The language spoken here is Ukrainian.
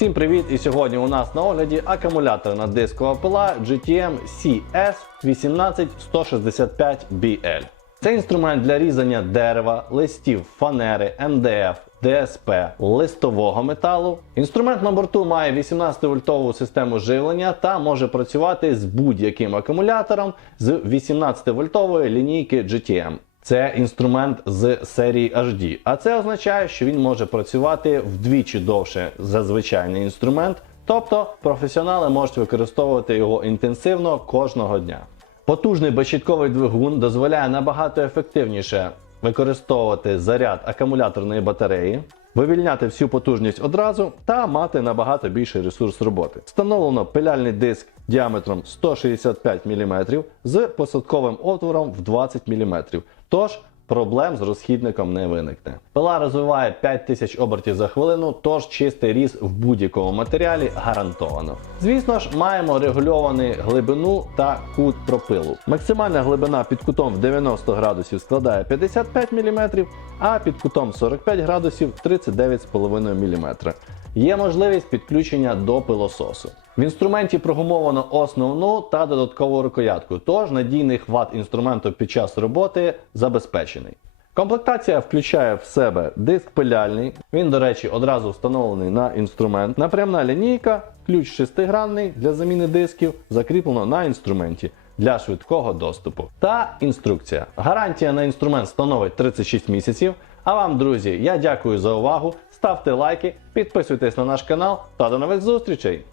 Всім привіт! І сьогодні у нас на огляді акумуляторна дискова пила GTM CS 18165BL. Це інструмент для різання дерева, листів, фанери, МДФ, ДСП, листового металу. Інструмент на борту має 18-вольтову систему живлення та може працювати з будь-яким акумулятором з 18-вольтової лінійки GTM. Це інструмент з серії HD, а це означає, що він може працювати вдвічі довше за звичайний інструмент, тобто професіонали можуть використовувати його інтенсивно кожного дня. Потужний безщітковий двигун дозволяє набагато ефективніше використовувати заряд акумуляторної батареї, вивільняти всю потужність одразу та мати набагато більший ресурс роботи. Встановлено пиляльний диск діаметром 165 мм з посадковим отвором в 20 мм. Тож проблем з розхідником не виникне. Пила розвиває 5000 обертів за хвилину, тож чистий різ в будь-якому матеріалі гарантовано. Звісно ж, маємо регульовану глибину та кут пропилу. Максимальна глибина під кутом в 90 градусів складає 55 мм, а під кутом 45 градусів 39,5 мм. Є можливість підключення до пилососу. В інструменті прогумовано основну та додаткову рукоятку, тож надійний хват інструменту під час роботи забезпечений. Комплектація включає в себе диск пиляльний. Він, до речі, одразу встановлений на інструмент. Напрямна лінійка, ключ шестигранний для заміни дисків, закріплено на інструменті для швидкого доступу. Та інструкція. Гарантія на інструмент становить 36 місяців. А вам, друзі, я дякую за увагу. Ставте лайки, підписуйтесь на наш канал та до нових зустрічей!